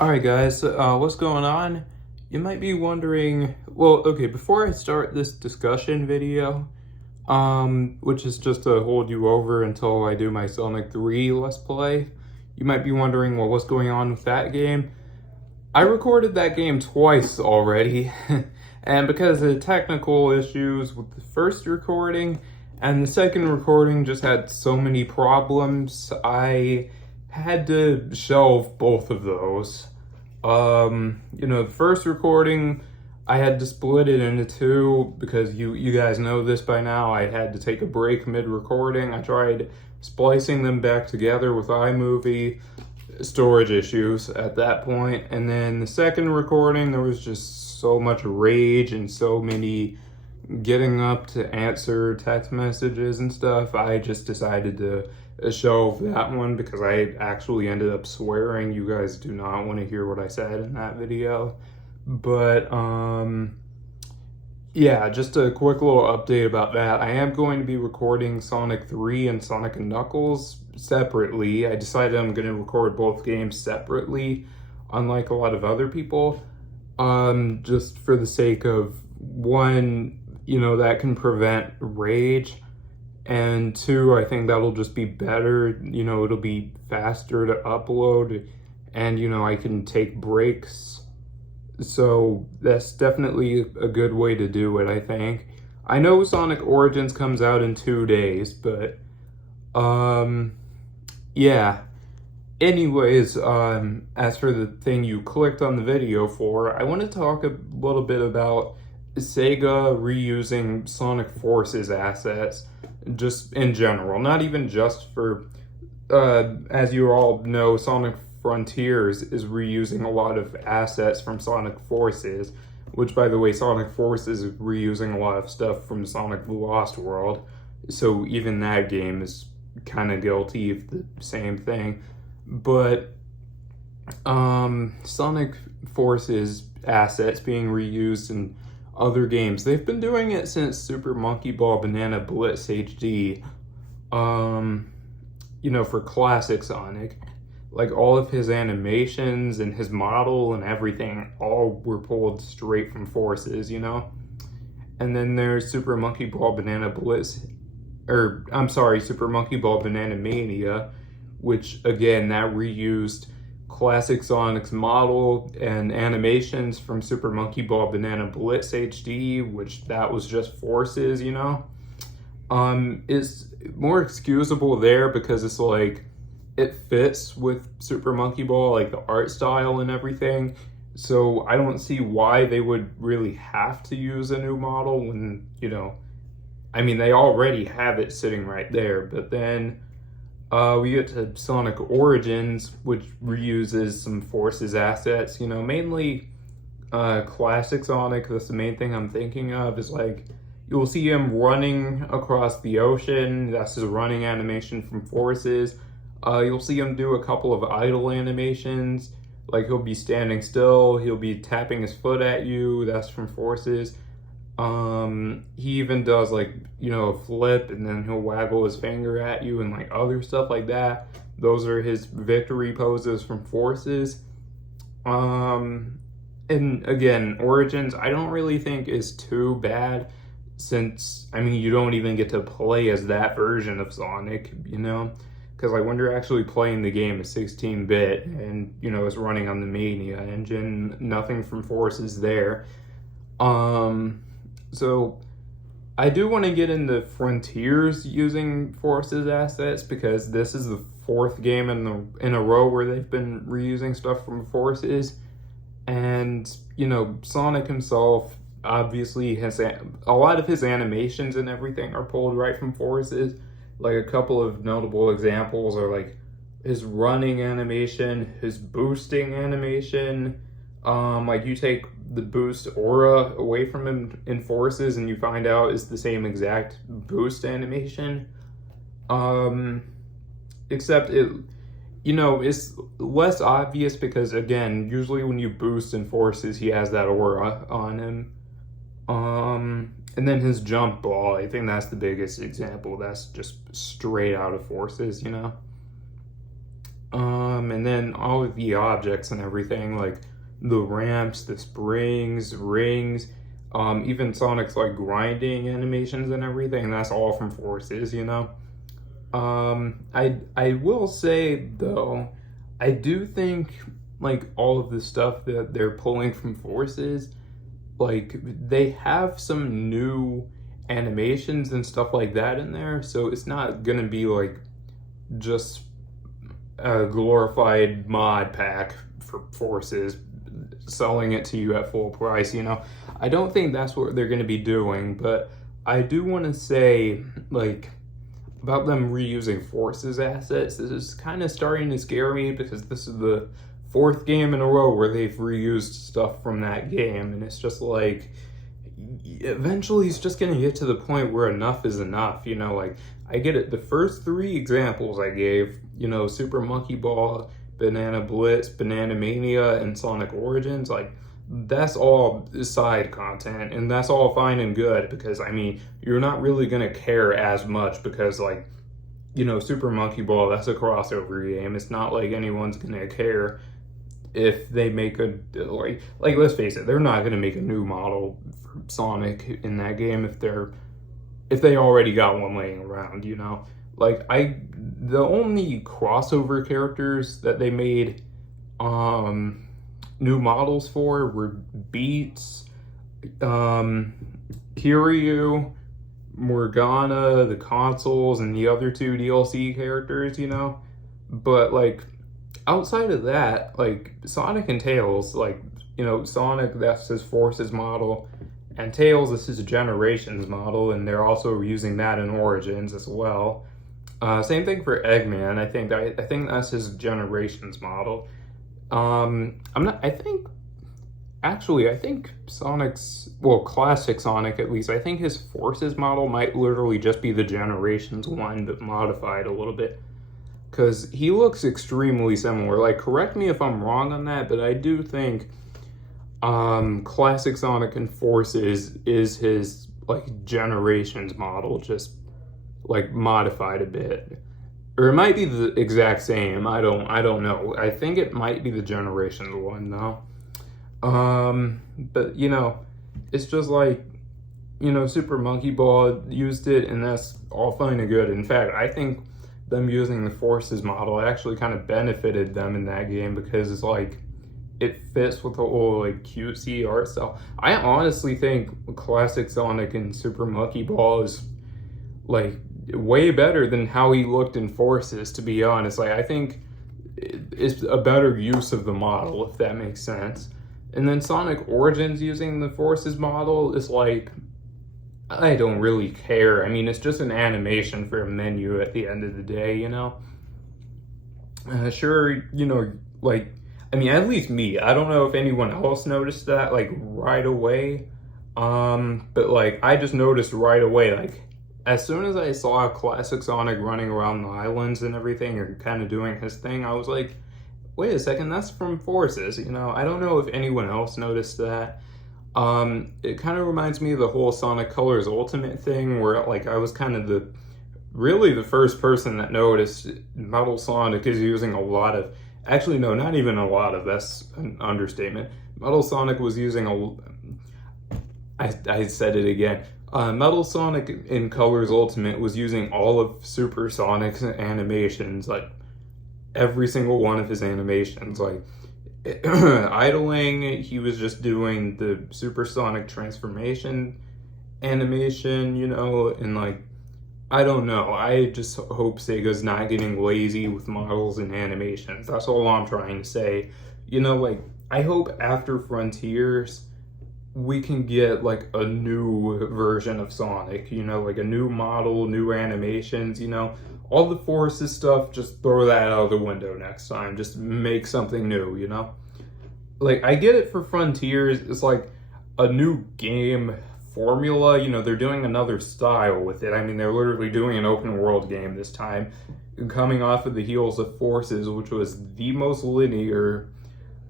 Alright guys, what's going on? You might be wondering, well, okay, before I start this discussion video, which is just to hold you over until I do my Sonic 3 Let's Play, you might be wondering, well, what's going on with that game? I recorded that game twice already, and because of technical issues with the first recording, and the second recording just had so many problems, I had to shelve both of those. The first recording, I had to split it into two because you guys know this by now. I had to take a break mid-recording. I tried splicing them back together with iMovie, storage issues at that point. And then the second recording, there was just so much rage and so many getting up to answer text messages and stuff. I just decided to shelve that one because I actually ended up swearing. You guys do not want to hear what I said in that video. But yeah, just a quick little update about that. I am going to be recording Sonic 3 and Sonic & Knuckles separately. I decided I'm going to record both games separately, unlike a lot of other people, just for the sake of, one, that can prevent rage, and two, I think that'll just be better. It'll be faster to upload, and I can take breaks. So that's definitely a good way to do it, I think. I know Sonic Origins comes out in 2 days, but yeah. Anyways, as for the thing you clicked on the video for, I want to talk a little bit about Sega reusing Sonic Forces assets, just in general, not even just for, as you all know, Sonic Frontiers is reusing a lot of assets from Sonic Forces, which, by the way, Sonic Forces is reusing a lot of stuff from Sonic the Lost World, so even that game is kind of guilty of the same thing. But Sonic Forces assets being reused in other games, they've been doing it since Super Monkey Ball Banana Blitz HD, for classic Sonic. Like, all of his animations and his model and everything all were pulled straight from Forces, And then there's Super Monkey Ball Banana Blitz, Super Monkey Ball Banana Mania, which, again, that reused classic Sonic's model and animations from Super Monkey Ball Banana Blitz HD, which that was just Forces, It's more excusable there because it's like, it fits with Super Monkey Ball, like the art style and everything. So I don't see why they would really have to use a new model when, they already have it sitting right there. But then we get to Sonic Origins, which reuses some Forces assets, mainly classic Sonic. That's the main thing I'm thinking of, is like, you'll see him running across the ocean. That's his running animation from Forces. You'll see him do a couple of idle animations, like he'll be standing still, he'll be tapping his foot at you, that's from Forces. He even does like, a flip, and then he'll waggle his finger at you and like other stuff like that. Those are his victory poses from Forces. And again, Origins, I don't really think is too bad, since, you don't even get to play as that version of Sonic, because like when you're actually playing the game is 16-bit and it's running on the Mania engine, nothing from Forces there. So I do want to get into Frontiers using Forces assets, because this is the 4th game in a row where they've been reusing stuff from Forces. And Sonic himself obviously has a lot of his animations and everything are pulled right from Forces. Like, a couple of notable examples are like his running animation, his boosting animation. Like, you take the boost aura away from him in Forces and you find out it's the same exact boost animation. Except it's less obvious because, again, usually when you boost in Forces, he has that aura on him. And then his jump ball, I think that's the biggest example. That's just straight out of Forces, And then all of the objects and everything, like the ramps, the springs, rings, even Sonic's like grinding animations and everything, that's all from Forces, you know? I will say though, I do think like all of the stuff that they're pulling from Forces, like they have some new animations and stuff like that in there, so it's not gonna be like just a glorified mod pack for Forces selling it to you at full price, you know. I don't think that's what they're going to be doing, but I do want to say like about them reusing Forces assets. This is kind of starting to scare me because this is the fourth game in a row where they've reused stuff from that game, and it's just like eventually it's just going to get to the point where enough is enough, you know. Like I get it, the first three examples I gave, you know, Super Monkey Ball, Banana Blitz, Banana Mania, and Sonic Origins, like that's all side content, and that's all fine and good because I mean you're not really gonna care as much because like, you know, Super Monkey Ball, that's a crossover game. It's not like anyone's gonna care if they make a like let's face it, they're not gonna make a new model for Sonic in that game if they already got one laying around, you know. Like the only crossover characters that they made new models for were Beats, Kiryu, Morgana, the consoles, and the other two DLC characters, you know. But like outside of that, like Sonic and Tails, like, you know, Sonic, that's his Forces model, and Tails, this is a Generations model, and they're also using that in Origins as well. Same thing for Eggman. I think that's his Generations model. I think Sonic's, well, classic Sonic at least, I think his Forces model might literally just be the Generations one, but modified a little bit. Because he looks extremely similar. Like, correct me if I'm wrong on that, but I do think classic Sonic and Forces is his, like, Generations model, just like modified a bit, or it might be the exact same. I don't know. I think it might be the Generations one though. But you know, it's just like, you know, Super Monkey Ball used it, and that's all fine and good. In fact, I think them using the Forces model actually kind of benefited them in that game because it's like it fits with the whole like cutesy art style. I honestly think classic Sonic and Super Monkey Ball is like way better than how he looked in Forces, to be honest. Like I think it's a better use of the model, if that makes sense. And then Sonic Origins using the Forces model is like, I don't really care. I mean, it's just an animation for a menu at the end of the day, you know? Sure, you know, like, I mean, at least me. I don't know if anyone else noticed that, like, right away. But, like, I just noticed right away, like, as soon as I saw classic Sonic running around the islands and everything and kind of doing his thing, I was like, wait a second, that's from Forces, you know? I don't know if anyone else noticed that. It kind of reminds me of the whole Sonic Colors Ultimate thing where like I was kind of really the first person that noticed Metal Sonic is using a lot of, actually no, not even a lot of, that's an understatement. Metal Sonic was using I said it again. Metal Sonic in Colors Ultimate was using all of Super Sonic's animations, like every single one of his animations, like idling, he was just doing the supersonic transformation animation, you know, and like, I don't know, I just hope Sega's not getting lazy with models and animations. That's all I'm trying to say. You know, like, I hope after Frontiers, we can get like a new version of Sonic, you know, like a new model, new animations, you know. All the Forces stuff, just throw that out of the window next time. Just make something new, you know? Like, I get it for Frontiers. It's like a new game formula. You know, they're doing another style with it. I mean, they're literally doing an open world game this time, coming off of the heels of Forces, which was the most linear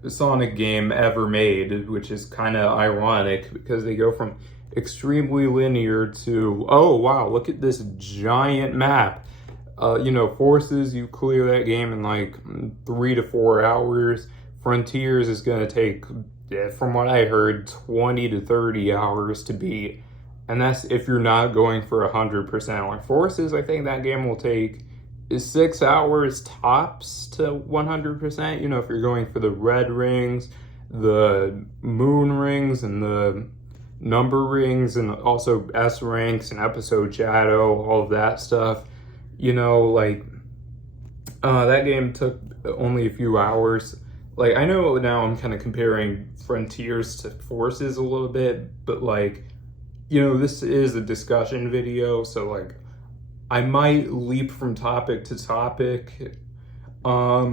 Sonic game ever made, which is kind of ironic because they go from extremely linear to, oh, wow, look at this giant map. Forces, you clear that game in like 3 to 4 hours. Frontiers is going to take, from what I heard, 20 to 30 hours to beat. And that's if you're not going for 100%. Like Forces, I think that game will take 6 hours tops to 100%. If you're going for the red rings, the moon rings, and the number rings, and also S ranks and episode shadow, all of that stuff. That game took only a few hours. Like, I know now I'm kind of comparing Frontiers to Forces a little bit, but this is a discussion video, so I might leap from topic to topic, but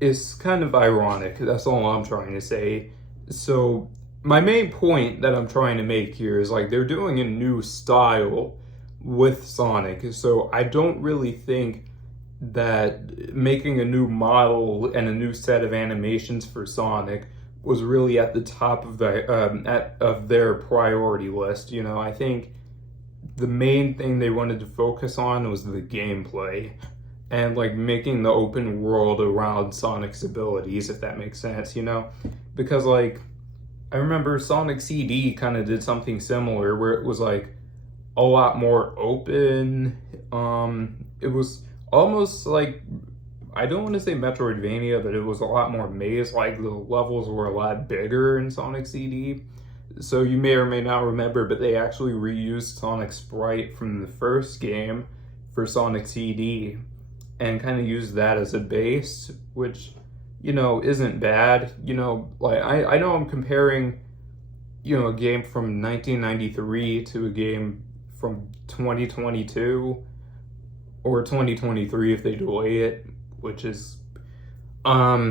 it's kind of ironic. That's all I'm trying to say. So my main point that I'm trying to make here is they're doing a new style with Sonic. So I don't really think that making a new model and a new set of animations for Sonic was really at the top of their priority list. I think the main thing they wanted to focus on was the gameplay and making the open world around Sonic's abilities, if that makes sense, because I remember Sonic CD kind of did something similar where it was a lot more open. It was almost I don't want to say Metroidvania, but it was a lot more maze. The levels were a lot bigger in Sonic CD. So you may or may not remember, but they actually reused Sonic Sprite from the first game for Sonic CD and kind of used that as a base, which, isn't bad. I know I'm comparing, a game from 1993 to a game from 2022 or 2023 if they delay it, which is, my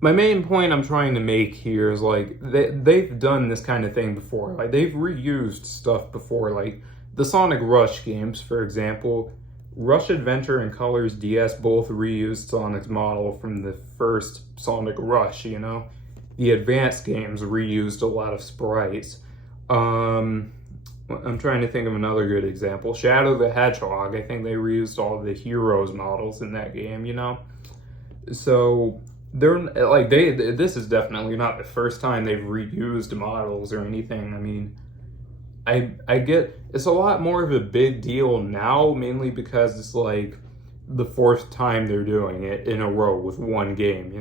main point I'm trying to make here is they've done this kind of thing before. They've reused stuff before, the Sonic Rush games, for example. Rush Adventure and Colors DS both reused Sonic's model from the first Sonic Rush, The advanced games reused a lot of sprites. I'm trying to think of another good example. Shadow the Hedgehog, I think they reused all of the Heroes models in that game, So they're this is definitely not the first time they've reused models or anything. I mean, I get it's a lot more of a big deal now, mainly because it's the fourth time they're doing it in a row with one game,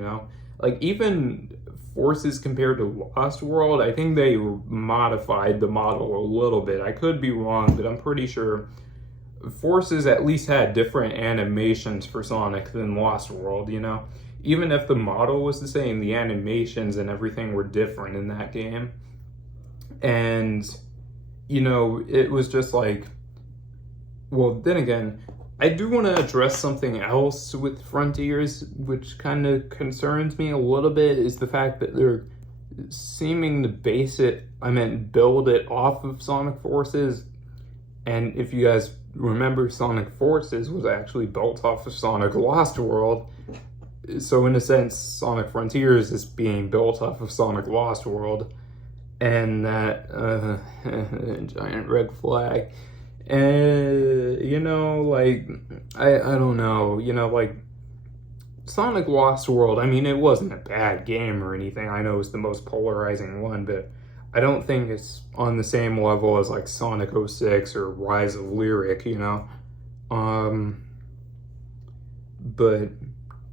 even Forces compared to Lost World, I think they modified the model a little bit. I could be wrong, but I'm pretty sure Forces at least had different animations for Sonic than Lost World, Even if the model was the same, the animations and everything were different in that game. And, it was just well, then again, I do want to address something else with Frontiers, which kind of concerns me a little bit, is the fact that they're seeming to build it off of Sonic Forces. And if you guys remember, Sonic Forces was actually built off of Sonic Lost World. So in a sense, Sonic Frontiers is being built off of Sonic Lost World. And that, giant red flag. And, I don't know, Sonic Lost World, I mean, it wasn't a bad game or anything. I know it's the most polarizing one, but I don't think it's on the same level as Sonic 06 or Rise of Lyric, But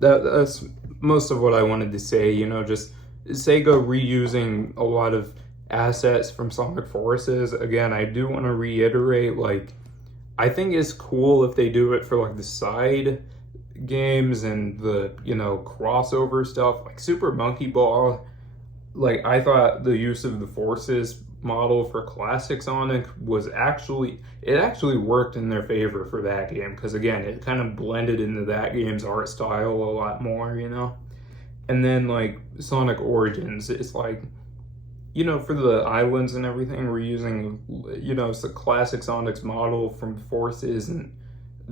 that's most of what I wanted to say, just Sega reusing a lot of assets from Sonic Forces. Again, I do want to reiterate, I think it's cool if they do it for the side games and the crossover stuff, Super Monkey Ball. I thought the use of the Forces model for classic Sonic was actually worked in their favor for that game, because again, it kind of blended into that game's art style a lot more, And then Sonic Origins, it's for the islands and everything, we're using, it's the classic Sonic's model from Forces, and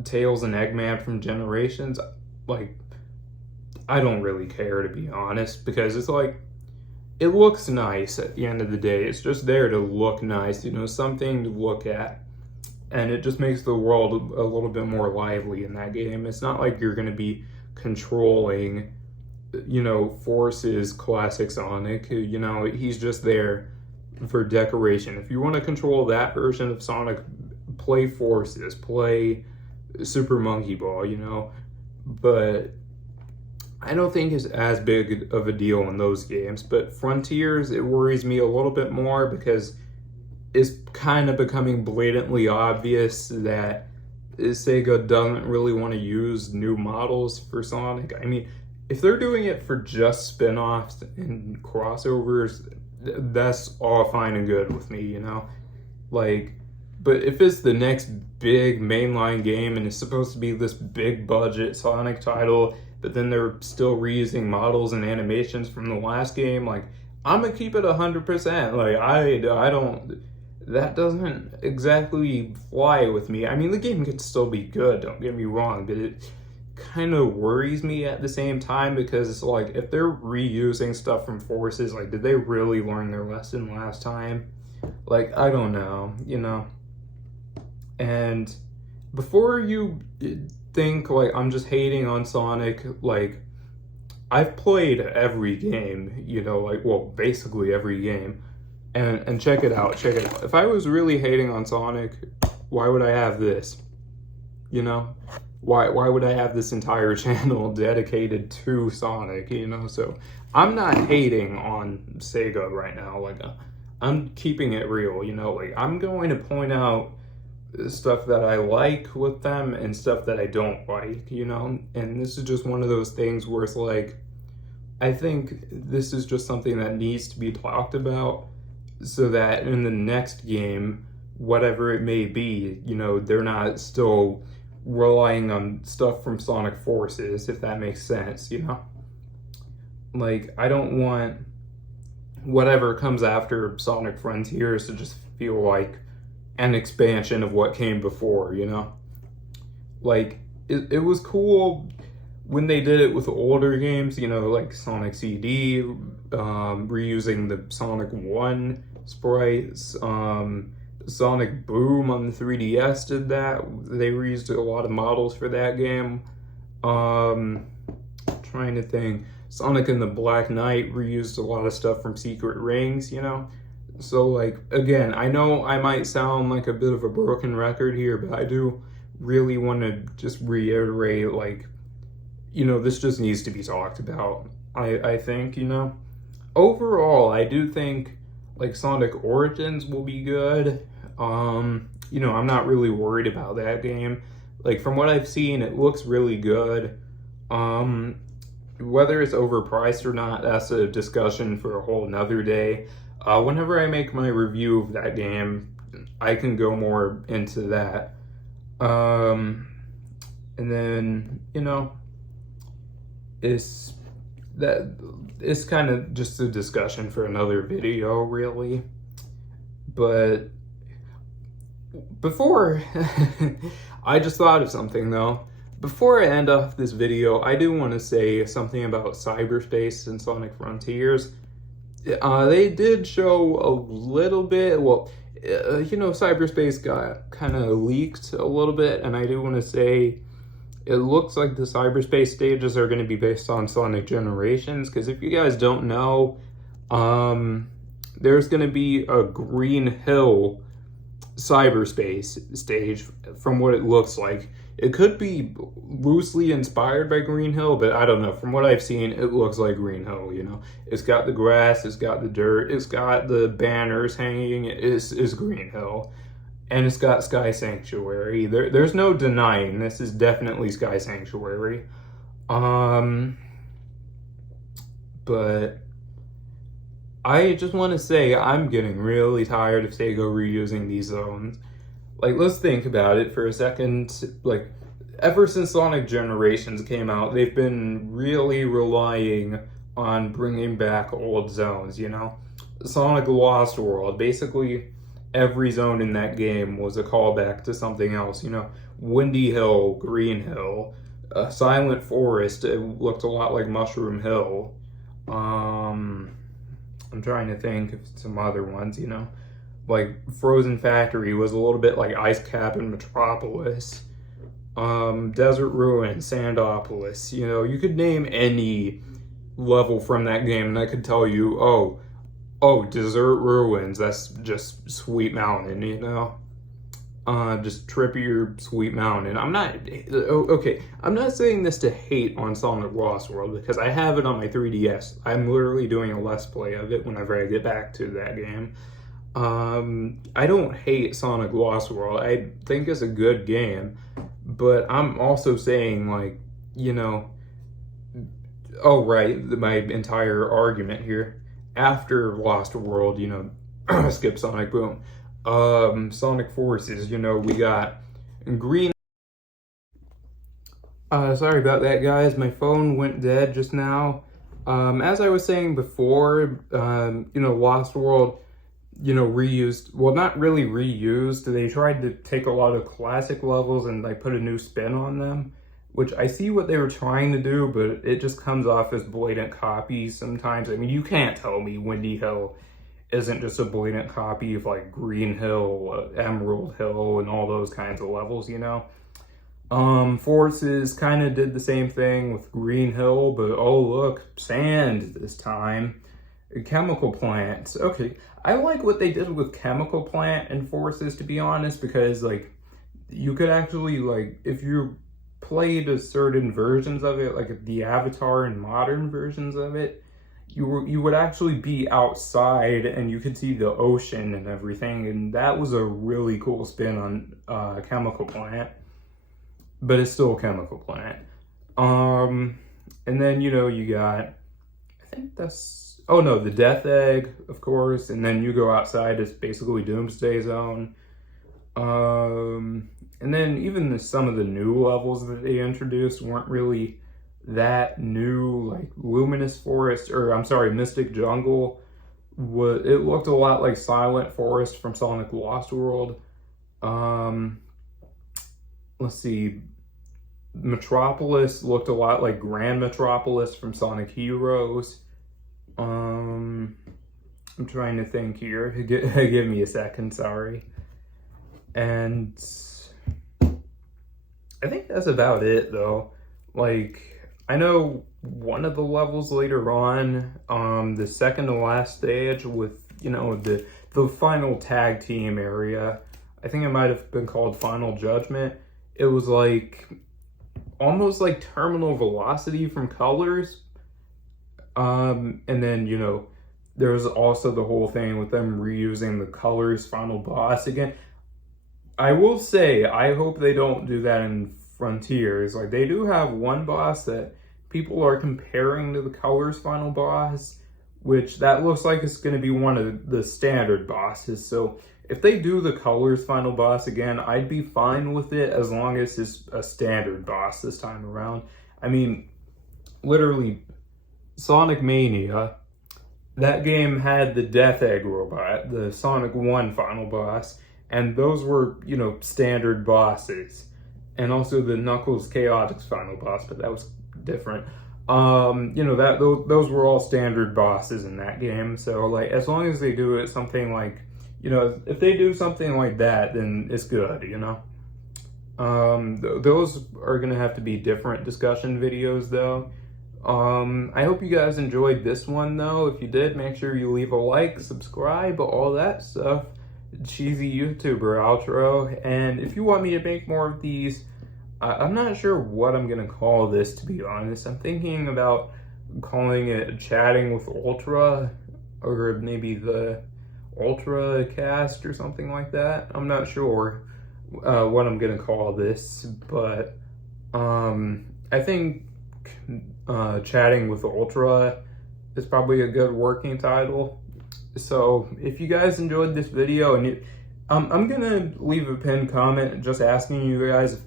Tails and Eggman from Generations. I don't really care, to be honest, because it's it looks nice at the end of the day. It's just there to look nice, you know, something to look at. And it just makes the world a little bit more lively in that game. It's not like you're going to be controlling, you know, forces classic Sonic. You know, he's just there for decoration. If you want to control that version of Sonic, play Forces, play Super Monkey Ball, you know. But I don't think it's as big of a deal in those games. But Frontiers, it worries me a little bit more because it's kind of becoming blatantly obvious that Sega doesn't really want to use new models for Sonic. I mean, if they're doing it for just spin-offs and crossovers, that's all fine and good with me, you know? Like, but if it's the next big mainline game and it's supposed to be this big budget Sonic title, but then they're still reusing models and animations from the last game, like, I'm gonna keep it 100%. Like, I don't, that doesn't exactly fly with me. I mean, the game could still be good, don't get me wrong, but it kind of worries me at the same time because it's like, if they're reusing stuff from Forces, like, did they really learn their lesson last time? Like, I don't know, you know? And before you think, like, I'm just hating on Sonic, like, I've played every game, you know, like, well, basically every game. And check it out, check it out. If I was really hating on Sonic, why would I have this? You know? Why would I have this entire channel dedicated to Sonic, you know? So I'm not hating on Sega right now. Like, I'm keeping it real, you know? Like, I'm going to point out stuff that I like with them and stuff that I don't like, you know? And this is just one of those things where it's like, I think this is just something that needs to be talked about so that in the next game, whatever it may be, you know, they're not still relying on stuff from Sonic Forces, if that makes sense, you know? Like, I don't want whatever comes after Sonic Frontiers to just feel like an expansion of what came before, you know? Like, it was cool when they did it with older games, you know, like Sonic CD, reusing the Sonic 1 sprites, Sonic Boom on the 3DS did that. They reused a lot of models for that game. Trying to think. Sonic and the Black Knight reused a lot of stuff from Secret Rings, you know? So, like, again, I know I might sound like a bit of a broken record here, but I do really want to just reiterate, like, you know, this just needs to be talked about, I think, you know? Overall, I do think, like, Sonic Origins will be good. You know, I'm not really worried about that game. Like, from what I've seen, it looks really good. Whether it's overpriced or not, that's a discussion for a whole nother day. Whenever I make my review of that game, I can go more into that. And then, you know, it's kind of just a discussion for another video, really. But before, I just thought of something though. Before I end off this video, I do want to say something about Cyberspace and Sonic Frontiers. They did show a little bit, well, you know, Cyberspace got kind of leaked a little bit, and I do want to say it looks like the Cyberspace stages are going to be based on Sonic Generations, because if you guys don't know, there's going to be a Green Hill Cyberspace stage from what it looks like. It could be loosely inspired by Green Hill, but I don't know. From what I've seen, it looks like Green Hill, you know. It's got the grass, it's got the dirt, it's got the banners hanging, it's Green Hill. And it's got Sky Sanctuary. There's no denying this is definitely Sky Sanctuary. But I just want to say I'm getting really tired of Sega reusing these zones. Like, let's think about it for a second. Like, ever since Sonic Generations came out, they've been really relying on bringing back old zones, you know? Sonic Lost World, basically every zone in that game was a callback to something else, you know? Windy Hill, Green Hill, Silent Forest, it looked a lot like Mushroom Hill. I'm trying to think of some other ones, you know. Like Frozen Factory was a little bit like Ice Cap and Metropolis. Desert Ruin, Sandopolis. You know, you could name any level from that game, and I could tell you, oh, Desert Ruins. That's just Sweet Mountain, you know. Just trippier Sweet Mountain. I'm not okay. I'm not saying this to hate on Sonic Lost World because I have it on my 3DS. I'm literally doing a Let's Play of it whenever I get back to that game. I don't hate Sonic Lost World. I think it's a good game, but I'm also saying, like, you know, oh right, my entire argument here after Lost World, you know, skip Sonic Boom. Sonic Forces, you know, we got green. Sorry about that, guys. My phone went dead just now. As I was saying before, you know, Lost World, you know, reused, well, not really reused. They tried to take a lot of classic levels and like put a new spin on them, which I see what they were trying to do, but it just comes off as blatant copies sometimes. I mean, you can't tell me Windy Hill isn't just a blatant copy of like Green Hill, Emerald Hill, and all those kinds of levels, you know? Forces kind of did the same thing with Green Hill, but oh look, sand this time. Chemical plants. Okay, I like what they did with Chemical Plant and Forces, to be honest, because like you could actually, like, if you played a certain versions of it, like the Avatar and modern versions of it, you would actually be outside and you could see the ocean and everything, and that was a really cool spin on Chemical Plant, but it's still a Chemical Plant. And then, you know, you got, I think that's, oh no, the Death Egg, of course, and then you go outside, it's basically Doomsday Zone. And then even some of the new levels that they introduced weren't really that new, like Luminous Forest, or I'm sorry, Mystic Jungle. It looked a lot like Silent Forest from Sonic Lost World. Let's see, Metropolis looked a lot like Grand Metropolis from Sonic Heroes. I'm trying to think here. Give me a second, sorry. And I think that's about it, though. Like, I know one of the levels later on, the second to last stage with, you know, the final tag team area, I think it might have been called Final Judgment. It was like almost like Terminal Velocity from Colors. And then, you know, there's also the whole thing with them reusing the Colors final boss again. I will say, I hope they don't do that in Frontiers. Like, they do have one boss that people are comparing to the Colors final boss, which that looks like it's going to be one of the standard bosses. So if they do the Colors final boss again, I'd be fine with it as long as it's a standard boss this time around. I mean, literally, Sonic Mania, that game had the Death Egg robot, the Sonic 1 final boss, and those were, you know, standard bosses. And also the Knuckles Chaotix final boss, but that was different. You know, those were all standard bosses in that game. So, like, as long as they do it something like, you know, if they do something like that, then it's good, you know? Those are gonna have to be different discussion videos, though. I hope you guys enjoyed this one, though. If you did, make sure you leave a like, subscribe, all that stuff. Cheesy YouTuber outro. And if you want me to make more of these, I'm not sure what I'm gonna call this, to be honest. I'm thinking about calling it Chatting with Ultra, or maybe the ULTRACAST or something like that. I'm not sure what I'm gonna call this, but I think Chatting with Ultra is probably a good working title. So if you guys enjoyed this video, and I'm gonna leave a pinned comment just asking you guys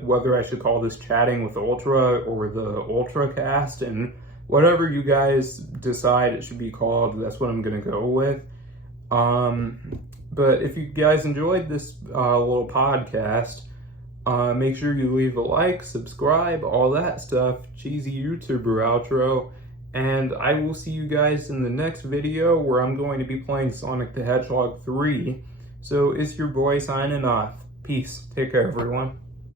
whether I should call this Chatting with Ultra or the ULTRACAST, and whatever you guys decide it should be called, that's what I'm gonna go with. But if you guys enjoyed this little podcast, make sure you leave a like, subscribe, all that stuff. Cheesy YouTuber outro. And I will see you guys in the next video where I'm going to be playing Sonic the Hedgehog 3. So it's your boy signing off. Peace. Take care, everyone.